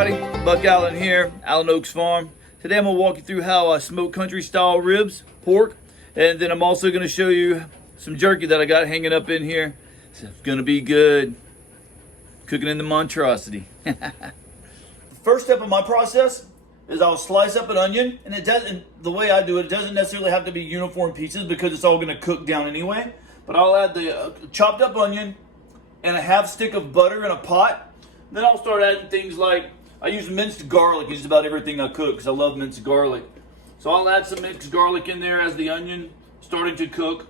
everybody, Buck Allen here, Allen Oaks Farm. Today I'm going to walk you through how I smoke country style ribs, pork, and then I'm also going to show you some jerky that I got hanging up in here. It's going to be good. Cooking in the monstrosity. The first step of my process is I'll slice up an onion, and the way I do it, it doesn't necessarily have to be uniform pieces because it's all going to cook down anyway. But I'll add the chopped up onion and a half stick of butter in a pot. Then I'll start adding things like, I use minced garlic in just about everything I cook because I love minced garlic. So I'll add some minced garlic in there as the onion starting to cook.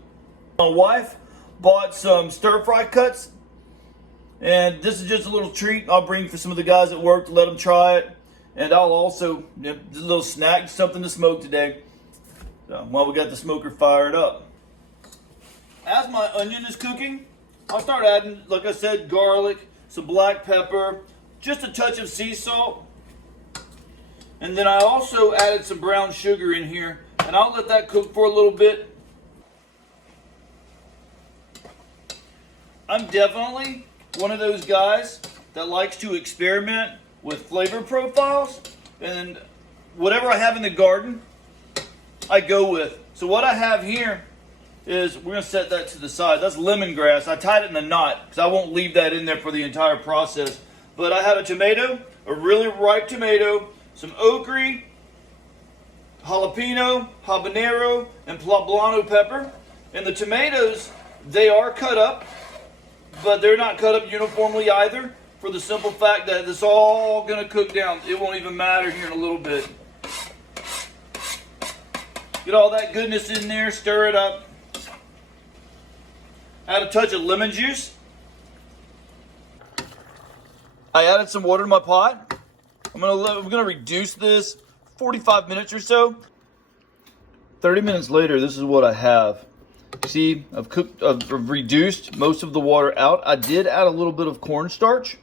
My wife bought some stir fry cuts, and this is just a little treat I'll bring for some of the guys at work to let them try it. And I'll also, just a little snack, something to smoke today. So while we got the smoker fired up. As my onion is cooking, I'll start adding, like I said, garlic, some black pepper, just a touch of sea salt. And then I also added some brown sugar in here, and I'll let that cook for a little bit. I'm definitely one of those guys that likes to experiment with flavor profiles, and whatever I have in the garden, I go with. So what I have here is, we're going to set that to the side. That's lemongrass. I tied it in a knot because I won't leave that in there for the entire process. But I have a tomato, a really ripe tomato, some okra, jalapeno, habanero, and poblano pepper. And the tomatoes, they are cut up, but they're not cut up uniformly either, for the simple fact that it's all going to cook down. It won't even matter here in a little bit. Get all that goodness in there, stir it up. Add a touch of lemon juice. I added some water to my pot. I'm gonna reduce this 45 minutes or so. 30 minutes later, this is what I have. See, I've reduced most of the water out. I did add a little bit of cornstarch.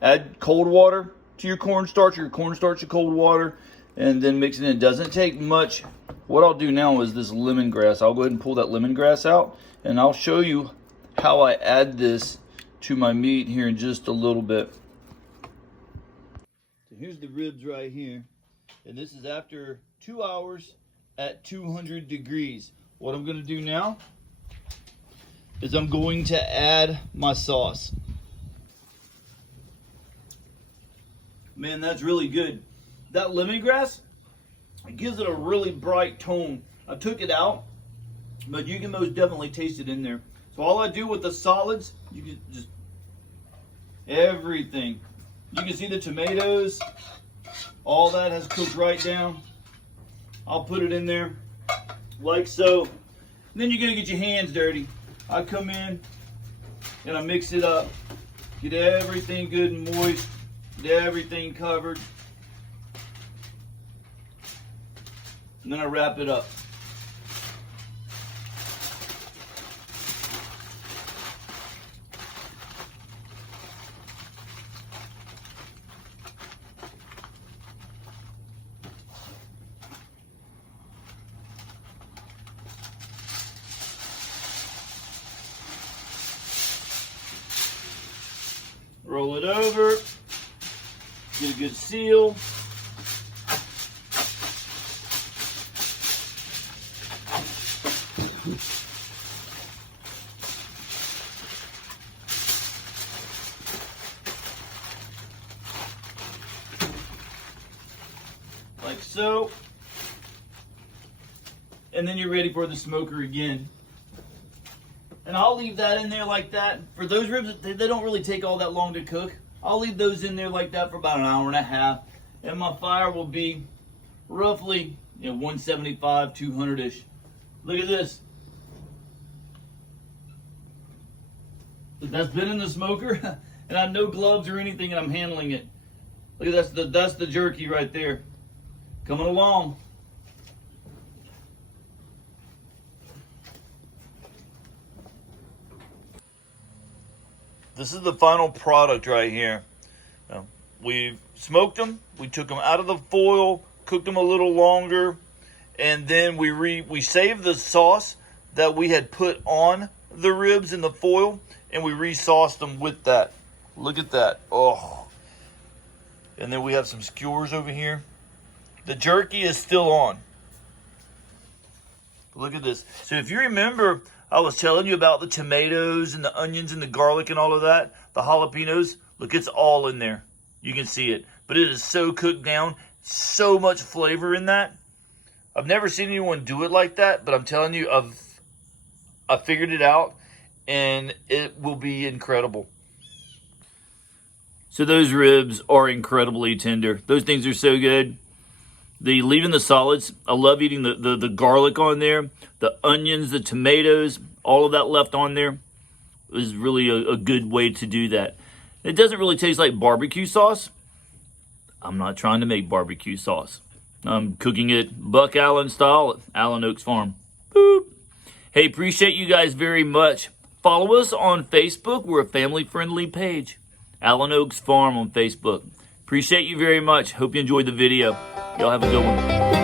Add cold water to your cornstarch to cold water, and then mix it in. It doesn't take much. What I'll do now is this lemongrass. I'll go ahead and pull that lemongrass out, and I'll show you how I add this to my meat here in just a little bit. So here's the ribs right here, and this is after 2 hours at 200 degrees. What I'm going to do now is I'm going to add my sauce. Man, that's really good. That lemongrass, it gives it a really bright tone. I took it out, but you can most definitely taste it in there. So all I do with the solids, you can just, everything. You can see the tomatoes, all that has cooked right down. I'll put it in there like so. And then you're gonna get your hands dirty. I come in and I mix it up. Get everything good and moist. Get everything covered. And then I wrap it up. Roll it over, get a good seal. Like so. And then you're ready for the smoker again. And I'll leave that in there like that. For those ribs, they don't really take all that long to cook. I'll leave those in there like that for about an hour and a half. And my fire will be roughly 175, 200-ish. Look at this. That's been in the smoker. And I have no gloves or anything, and I'm handling it. Look at that. That's the jerky right there. Coming along. This is the final product right here. We smoked them. We took them out of the foil, cooked them a little longer, and then we saved the sauce that we had put on the ribs in the foil, and we re-sauced them with that. Look at that. Oh, And then we have some skewers over here. The jerky is still on. Look at this. So if you remember, I was telling you about the tomatoes and the onions and the garlic and all of that, the jalapenos. Look, it's all in there. You can see it. But it is so cooked down, so much flavor in that. I've never seen anyone do it like that, but I'm telling you, I figured it out, and it will be incredible. So those ribs are incredibly tender. Those things are so good. Leaving the solids, I love eating the garlic on there, the onions, the tomatoes, all of that left on there is really a good way to do that. It doesn't really taste like barbecue sauce. I'm not trying to make barbecue sauce. I'm cooking it Buck Allen style at Allen Oaks Farm. Boop. Hey, appreciate you guys very much. Follow us on Facebook. We're a family-friendly page. Allen Oaks Farm on Facebook. Appreciate you very much. Hope you enjoyed the video. Y'all have a good one.